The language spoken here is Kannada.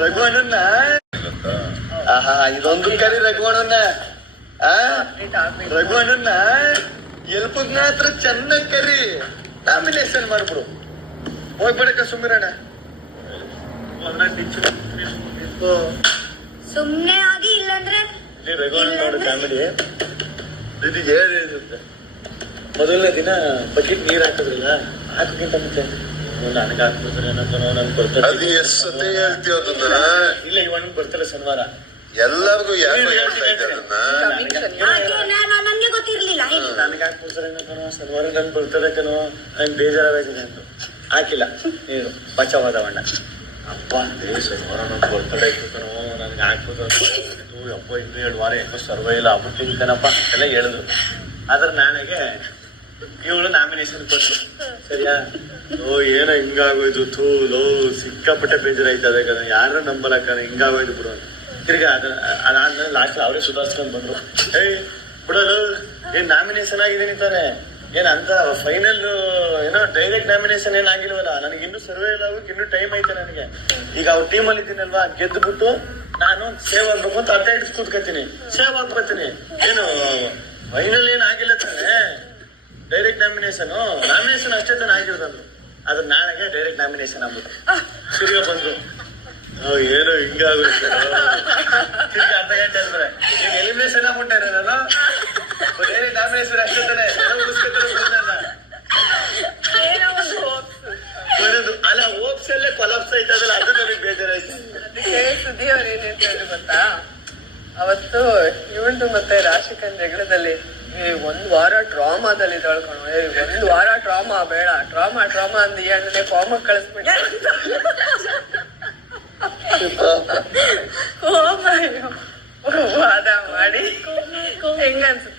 ರಘುವಣ್ಣನ ಆಹಾ ಇದೊಂದು ಕರಿ ರಘುವಣ್ಣನ ರಘುವಣ್ಣನ ಎಲ್ಪದ್ನ ಹತ್ರ ಚೆನ್ನಾಗ್ ಕರಿ ನಾಮಿನೇಷನ್ ಮಾಡ್ಬಿಡು ಹೋಗ್ಬೇಡಕ್ಕ ಸುಮ್ಮಿರಣ್ಣ ಸುಮ್ನೆ ಆಗಿ ಇಲ್ಲಂದ್ರೆ ರಘುವಣ್ಣ ನೋಡು ಕಾಮಿಡಿ ಇದು ಹೇಳಿರುತ್ತೆ ಮೊದಲನೇ ದಿನ ಬಕೆಟ್ ನೀರ್ ಹಾಕಿದ್ರಲ್ಲ ಹಾಕೋಕ್ಕಿಂತ ಮುಂಚೆ ನನಗೆ ಹಾಕ್ಬಿಡ್ತಾರೆ ನನ್ ಬರ್ತಾರೆ ಅದು ಎಷ್ಟು ಸತಿ ಹೇಳ್ತೀವಿ ಅದನ್ನ ಇಲ್ಲ ಇವನ್ ಬರ್ತಾರೆ ಶನಿವಾರ ಎಲ್ಲರಿಗೂ ಯಾರು ಹೇಳ್ತಾ ಇದ್ದಾರೆ ನನ್ಗೆ ಗೊತ್ತಿರ್ಲಿಲ್ಲ. ನನಗೆ ಹಾಕ್ಬಿಡ್ತಾರೆ ಶನಿವಾರ ನನ್ ಬರ್ತದೆ ಕಣೋ ನನ್ ಬೇಜಾರಾಗಿದೆ ಅಂತ ಹಾಕಿಲ್ಲ ನೀರು ಬಚಾವಾದವಣ್ಣ ಅಪ್ಪ ಶನಿವಾರ ನನ್ ಬರ್ತಡೆ ಇತ್ತು ಕಣೋ ನನ್ಗೆ ಹಾಕ್ಬಿಡ್ತಾರೆ ಅಪ್ಪ ಇನ್ನು 2 ವಾರ ಹೆಂಗೋ ಸರ್ವ ಇಲ್ಲ ಆಗ್ಬಿಟ್ಟಿಂತನಪ್ಪ ಎಲ್ಲ ಹೇಳಿದ್ರು ಆದ್ರೆ ನನಗೆ ಇವಳು ನಾಮಿನೇಷನ್ ಕೊಟ್ಟು ಸರಿಯಾ ಏನೋ ಹಿಂಗಾಗೋಯ್ತು ಥೂಲೋ ಸಿಕ್ಕಾಪಟ್ಟೆ ಬೇಜಾರಾಯ್ತದೆ ಕಣ ಯಾರು ನಂಬಲಕ್ಕ ಹಿಂಗಾಗೋಯ್ತು ಬಿಡು ತಿರ್ಗಾ ಅದಾದ್ಮೇಲೆ ಲಾಸ್ಟ್ ಅವರೇ ಸುಧಾರಿಸ್ಕೊಂಡ್ ಬಂದ್ರು ಬಿಡೋದು ಏನ್ ನಾಮಿನೇಷನ್ ಆಗಿದ್ದೀನಿ ತಾನೆ ಏನ್ ಅಂತ ಫೈನಲ್ ಏನೋ ಡೈರೆಕ್ಟ್ ನಾಮಿನೇಷನ್ ಏನ್ ಆಗಿಲ್ವಲ್ಲ ನನಗೆ ಇನ್ನೂ ಸರ್ವೆ ಇಲ್ಲ ಆಗೋಕೆ ಇನ್ನೂ ಟೈಮ್ ಐತೆ ನನಗೆ ಈಗ ಅವ್ರ ಟೀಮಲ್ಲಿ ಇದ್ದೀನಲ್ವಾ ಗೆದ್ದುಬಿಟ್ಟು ನಾನು ಸೇವ್ ಆಗ್ಬೇಕು ಅಂತ ಅಡ್ಡ ಹಿಡಿದು ಕೂತ್ಕೊತೀನಿ ಸೇವ್ ಆಗ್ಬರ್ತೀನಿ ಏನು ಫೈನಲ್ ಏನ್ ಆಗಿಲ್ಲ ತಾನೆ ಡೈರೆಕ್ಟ್ ನಾಮಿನೇಷನ್ ಅಷ್ಟೇ ತಾನೆ ಆಗಿರೋದು ಅದ್ರ ನಾಳೆಗೆ ಡೈರೆಕ್ಟ್ ನಾಮಿನೇಷನ್ ಆಗ್ಬಿಟ್ಟು ತಿರ್ಗಾ ಬಂದ್ರು ಏನೋ ಹಿಂಗಾಗುತ್ತೆ ತಿರ್ಗಿ ಅರ್ಧ ಗಂಟೆ ಅಂದ್ರೆ ಈಗ ಎಲಿಮಿನೇಷನ್ ಆಗ್ಬಿಟ್ಟಾರೆ ನಾನು ಡೈರೆಕ್ಟ್ ನಾಮಿನೇಷನ್ ಅಷ್ಟೇ ತಾನೆ ಬರೋದು ಅಲ್ಲ ಹೋಪ್ಸಲ್ಲೇ ಕೊಲಾಪ್ಸ್ ಆಯ್ತದಲ್ಲ ಅದು ನನಗೆ ಬೇಜಾರಾಯ್ತು. ಅದಕ್ಕೆ ಸುದ್ದಿ ಅವ್ರು ಏನ್ ಹೇಳ್ತಾರೆ ಗೊತ್ತಾ, ಅವತ್ತು ಇವಳ್ದು ಮತ್ತೆ ರಾಶಿಕನ್ ಜಗಳದಲ್ಲಿ 1 ವಾರ ಡ್ರಾಮಾದಲ್ಲಿ ತೊಳ್ಕೊಂಡು 1 ವಾರ ಡ್ರಾಮಾ ಬೇಡ ಡ್ರಾಮಾ ಅಂದ್ ಈ ಅಣ್ಣನೇ ಫಾರ್ಮ್ ಕಳಿಸ್ಬಿಟ್ಟು ವಾದ ಮಾಡಿ ಹೆಂಗನ್ಸುತ್ತೆ.